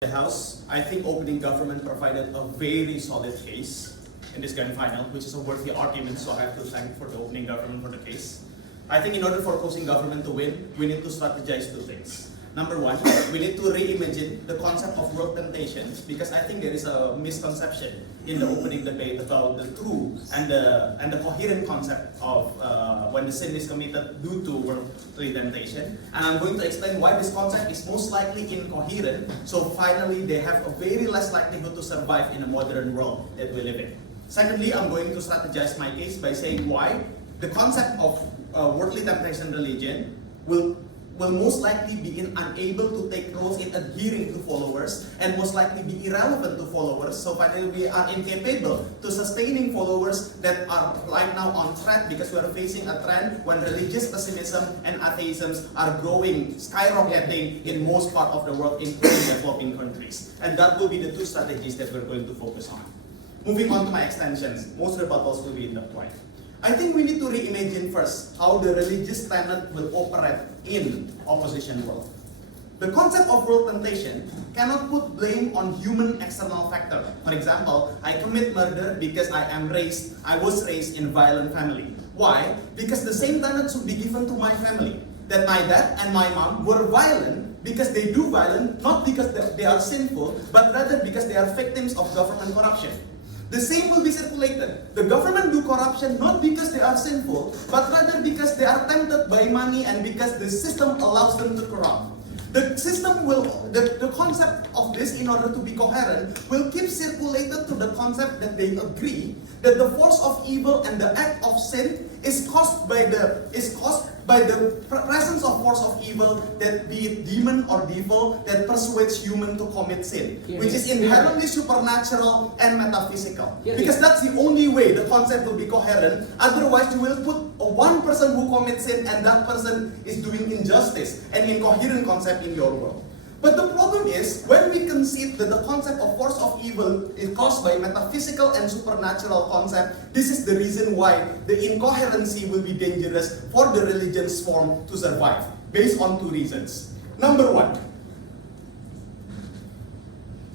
The House, I think opening government provided a very solid case in this grand final, which is a worthy argument, so I have to thank for the opening government for the case. I think in order for opposing government to win, we need to strategize two things. Number one, we need to reimagine the concept of world temptations, because I think there is a misconception in the opening debate about the true and the coherent concept of when the sin is committed due to worldly temptation. And I'm going to explain why this concept is most likely incoherent, so finally they have a very less likelihood to survive in a modern world that we live in. Secondly, I'm going to strategize my case by saying why the concept of worldly temptation religion will most likely be unable to take roles in adhering to followers and most likely be irrelevant to followers. So finally we are incapable to sustaining followers that are right now on threat, because we are facing a trend when religious pessimism and atheism are growing, skyrocketing in most part of the world, including developing countries. And that will be the two strategies that we're going to focus on. Moving on to my extensions, most rebuttals will be in that point. I think we need to reimagine first how the religious tenet will operate in opposition world. The concept of world temptation cannot put blame on human external factor. For example, I commit murder because I was raised in a violent family. Why? Because the same tenet should be given to my family. That my dad and my mom were violent because they do violence, not because they are sinful, but rather because they are victims of government corruption. The same will be circulated. The government do corruption not because they are sinful, but rather because they are tempted by money and because the system allows them to corrupt. The system will, the concept of this, in order to be coherent, will keep circulated to the concept that they agree that the force of evil and the act of sin is caused by the presence of force of evil, that be it demon or devil, that persuades human to commit sin, which is inherently supernatural and metaphysical. Because that's the only way the concept will be coherent. Otherwise, you will put one person who commits sin and that person is doing injustice and incoherent concept in your world. But the problem is, when we concede that the concept of force of evil is caused by metaphysical and supernatural concept, this is the reason why the incoherency will be dangerous for the religion's form to survive, based on two reasons. Number one,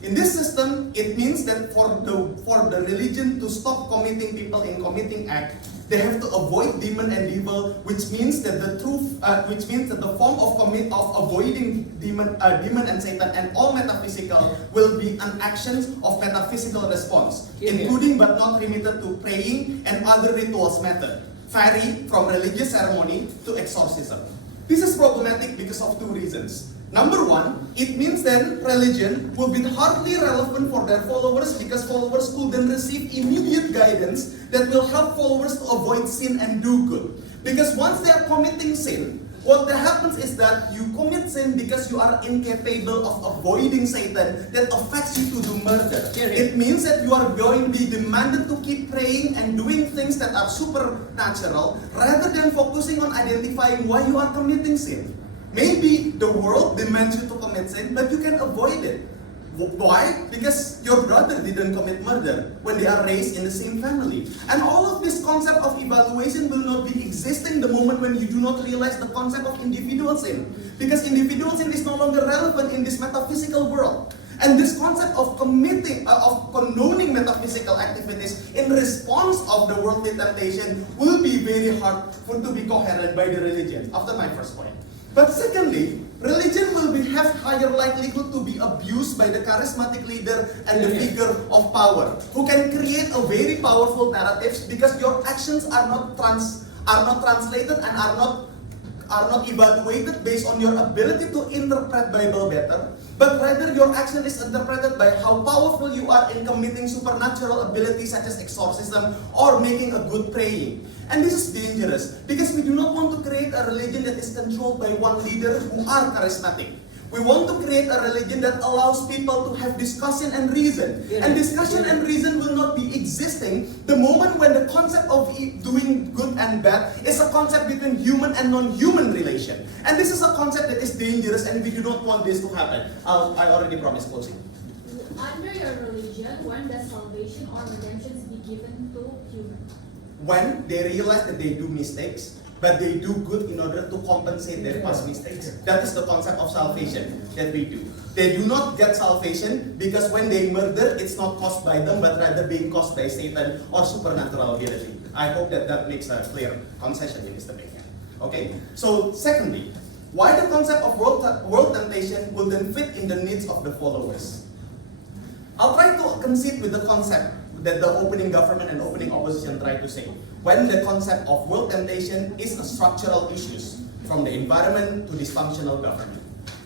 in this system, it means that for the religion to stop committing people in committing act, they have to avoid demon and devil, which means that the form of avoiding demon and Satan and all metaphysical will be an action of metaphysical response, including but not limited to praying and other rituals method, vary from religious ceremony to exorcism. This is problematic because of two reasons. Number one, it means then religion will be hardly relevant for their followers, because followers will then receive immediate guidance that will help followers to avoid sin and do good. Because once they are committing sin, what happens is that you commit sin because you are incapable of avoiding Satan that affects you to do murder. It means that you are going to be demanded to keep praying and doing things that are supernatural, rather than focusing on identifying why you are committing sin. Maybe the world demands you to commit sin, but you can avoid it. Why? Because your brother didn't commit murder when they are raised in the same family. And all of this concept of evaluation will not be existing the moment when you do not realize the concept of individual sin. Because individual sin is no longer relevant in this metaphysical world. And this concept of condoning metaphysical activities in response of the worldly temptation will be very hard to be coherent by the religion, after my first point. But secondly, religion will have higher likelihood to be abused by the charismatic leader and the figure of power, who can create a very powerful narratives, because your actions are not translated and are not evaluated based on your ability to interpret Bible better, but rather your action is interpreted by how powerful you are in committing supernatural abilities such as exorcism or making a good praying. And this is dangerous, because we do not want to create a religion that is controlled by one leader who are charismatic. We want to create a religion that allows people to have discussion and reason. And discussion and reason will not be existing the moment when the concept of doing good and bad is a concept between human and non-human relation. And this is a concept that is dangerous, and we do not want this to happen. I already promised closing. Under your religion, when does salvation or redemption be given to humans? When they realize that they do mistakes, but they do good in order to compensate their past mistakes. That is the concept of salvation that we do. They do not get salvation because when they murder, it's not caused by them, but rather being caused by Satan or supernatural ability. I hope that that makes a clear concession in this debate. Okay? So, secondly, why the concept of world temptation will then fit in the needs of the followers? I'll try to concede with the concept that the opening government and opening opposition try to say. When the concept of world temptation is a structural issues, from the environment to dysfunctional government.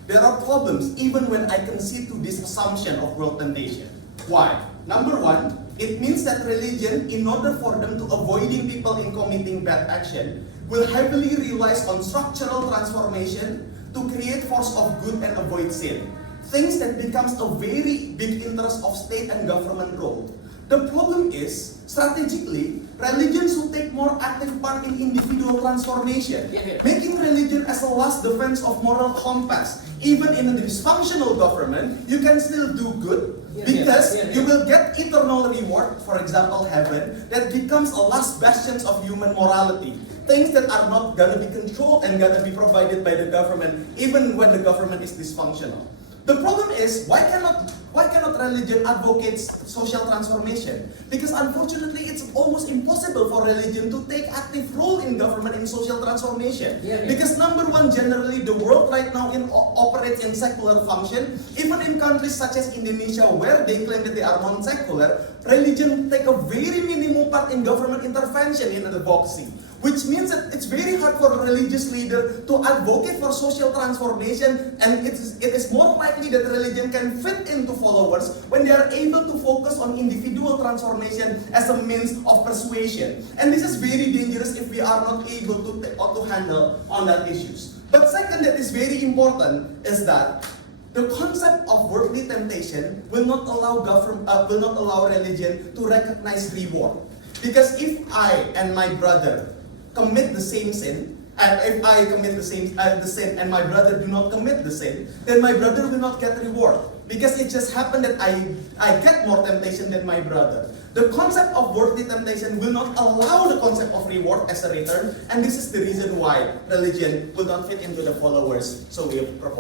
There are problems even when I concede to this assumption of world temptation. Why? Number one, it means that religion, in order for them to avoiding people in committing bad action, will heavily rely on structural transformation to create force of good and avoid sin. Things that becomes a very big interest of state and government role. The problem is, strategically, religions will take more active part in individual transformation, making religion as a last defense of moral compass. Even in a dysfunctional government, you can still do good because you will get eternal reward, for example, heaven, that becomes a last bastion of human morality. Things that are not going to be controlled and going to be provided by the government, even when the government is dysfunctional. The problem is, why cannot religion advocate social transformation? Because unfortunately, it's almost impossible for religion to take active role in government in social transformation. Because number one, generally the world right now operates in secular function. Even in countries such as Indonesia, where they claim that they are non-secular, religion take a very minimal part in government intervention in advocacy. Which means that it's very hard for a religious leader to advocate for social transformation, and it is more likely that religion can fit into followers when they are able to focus on individual transformation as a means of persuasion. And this is very dangerous if we are not able to handle on that issues. But second, that is very important is that the concept of worldly temptation will not allow religion to recognize reward. Because if I and my brother commit the same sin, and if I commit the sin and my brother do not commit the sin, then my brother will not get reward. Because it just happened that I get more temptation than my brother. The concept of worldly temptation will not allow the concept of reward as a return, and this is the reason why religion will not fit into the followers. So we propose